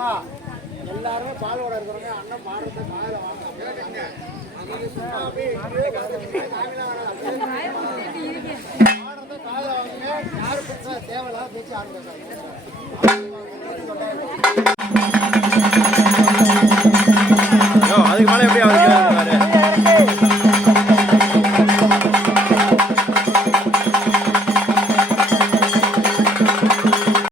அப்பா எல்லாருமே பாலோட இருக்கிறவங்க அண்ணன் பாடுறது காலையில வாங்க நீங்க சும்மா யாரு பெருசா தேவையில்லாத பேச்சு ஆடுங்க